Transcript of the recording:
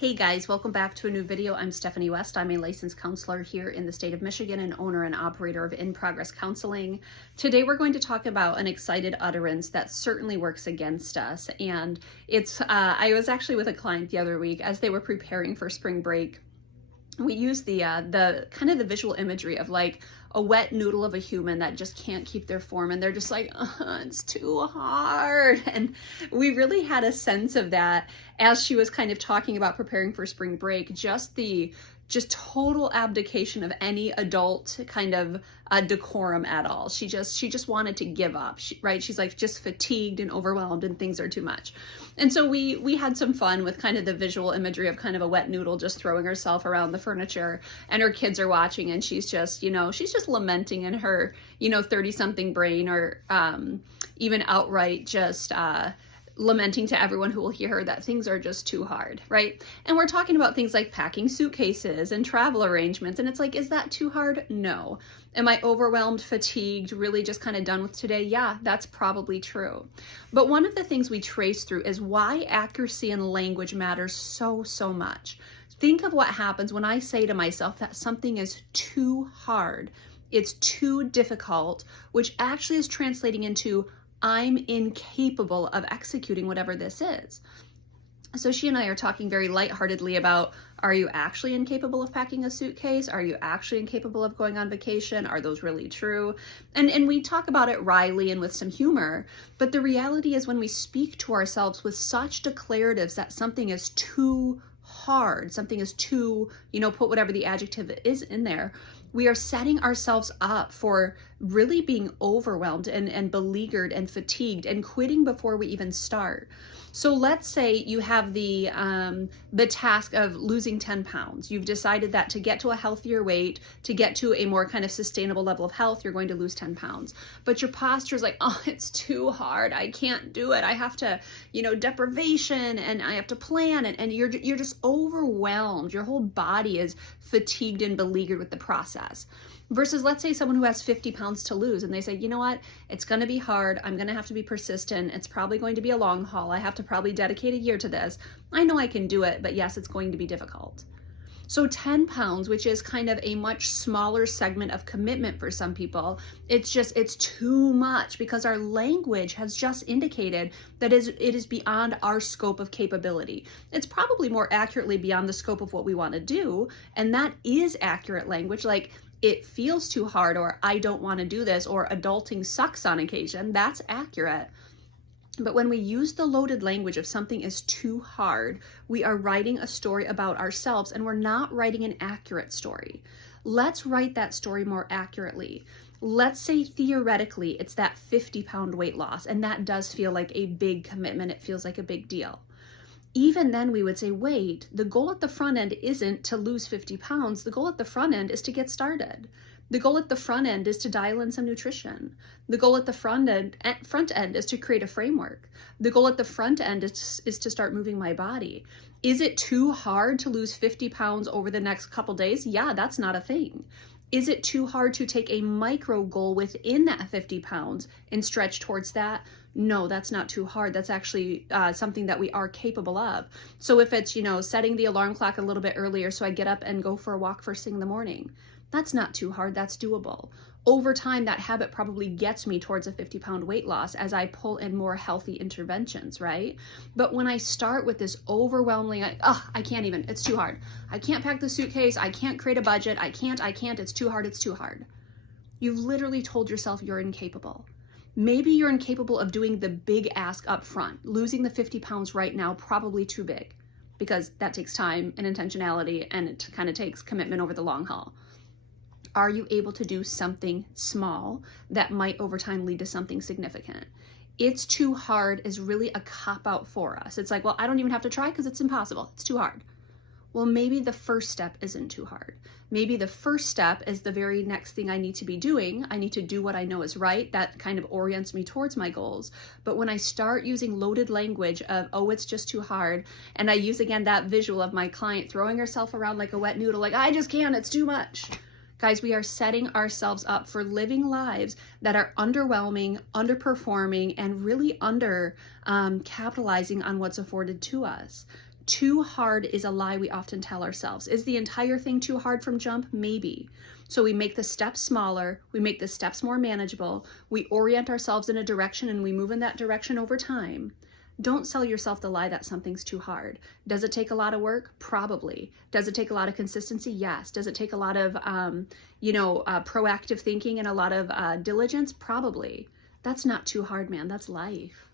Hey guys, welcome back to a new video. I'm Stephanie West. I'm a licensed counselor here in the state of Michigan and owner and operator of In Progress Counseling. Today we're going to talk about an excited utterance that certainly works against us. And I was actually with a client the other week as they were preparing for spring break. We used the kind of the visual imagery of like a wet noodle of a human that just can't keep their form, and they're just like, it's too hard. And we really had a sense of that as she was kind of talking about preparing for spring break, just total abdication of any adult kind of decorum at all. She just wanted to give up, right? She's like just fatigued and overwhelmed and things are too much. And so we had some fun with kind of the visual imagery of kind of a wet noodle just throwing herself around the furniture, and her kids are watching, and she's just lamenting in her 30-something brain, or even outright just lamenting to everyone who will hear her that things are just too hard, right? And we're talking about things like packing suitcases and travel arrangements, and it's like, is that too hard? No. Am I overwhelmed, fatigued, really just kind of done with today? Yeah, that's probably true. But one of the things we trace through is why accuracy in language matters so much. Think of what happens when I say to myself that something is too hard, it's too difficult, which actually is translating into I'm incapable of executing whatever this is. So she and I are talking very lightheartedly about, are you actually incapable of packing a suitcase? Are you actually incapable of going on vacation? Are those really true? And we talk about it wryly and with some humor, but the reality is when we speak to ourselves with such declaratives that something is too hard, something is too, put whatever the adjective is in there, we are setting ourselves up for really being overwhelmed and beleaguered and fatigued and quitting before we even start. So let's say you have the task of losing 10 pounds. You've decided that to get to a healthier weight, to get to a more kind of sustainable level of health, you're going to lose 10 pounds. But your posture is like, oh, it's too hard. I can't do it. I have to, deprivation, and I have to plan it. And you're just overwhelmed. Your whole body is fatigued and beleaguered with the process. Versus, let's say someone who has 50 pounds to lose, and they say, you know what, it's going to be hard. I'm going to have to be persistent. It's probably going to be a long haul. I have to probably dedicate a year to this. I know I can do it, but yes, it's going to be difficult. So 10 pounds, which is kind of a much smaller segment of commitment for some people, it's too much because our language has just indicated that it is beyond our scope of capability. It's probably more accurately beyond the scope of what we want to do, and that is accurate language, like it feels too hard, or I don't want to do this, or adulting sucks on occasion. That's accurate. But when we use the loaded language of something is too hard, we are writing a story about ourselves, and we're not writing an accurate story. Let's write that story more accurately. Let's say theoretically it's that 50-pound weight loss, and that does feel like a big commitment. It feels like a big deal. Even then we would say, wait, the goal at the front end isn't to lose 50 pounds. The goal at the front end is to get started. The goal at the front end is to dial in some nutrition. The goal at the front end is to create a framework. The goal at the front end is to start moving my body. Is it too hard to lose 50 pounds over the next couple days? Yeah, that's not a thing. Is it too hard to take a micro goal within that 50 pounds and stretch towards that? No, that's not too hard. That's actually something that we are capable of. So if it's, setting the alarm clock a little bit earlier so I get up and go for a walk first thing in the morning, that's not too hard. That's doable. Over time, that habit probably gets me towards a 50-pound weight loss as I pull in more healthy interventions, right? But when I start with this overwhelming, I can't even, it's too hard. I can't pack the suitcase. I can't create a budget. I can't, it's too hard. You've literally told yourself you're incapable. Maybe you're incapable of doing the big ask up front. Losing the 50 pounds right now, probably too big, because that takes time and intentionality, and it kind of takes commitment over the long haul. Are you able to do something small that might over time lead to something significant? It's too hard is really a cop-out for us. It's like, well, I don't even have to try because it's impossible. It's too hard. Well, maybe the first step isn't too hard. Maybe the first step is the very next thing I need to be doing. I need to do what I know is right. That kind of orients me towards my goals. But when I start using loaded language of, oh, it's just too hard, and I use again that visual of my client throwing herself around like a wet noodle, like, I just can't, it's too much. Guys, we are setting ourselves up for living lives that are underwhelming, underperforming, and really capitalizing on what's afforded to us. Too hard is a lie we often tell ourselves. Is the entire thing too hard from jump? Maybe. So we make the steps smaller, we make the steps more manageable, we orient ourselves in a direction and we move in that direction over time. Don't sell yourself the lie that something's too hard. Does it take a lot of work? Probably. Does it take a lot of consistency? Yes. Does it take a lot of, proactive thinking and a lot of diligence? Probably. That's not too hard, man. That's life.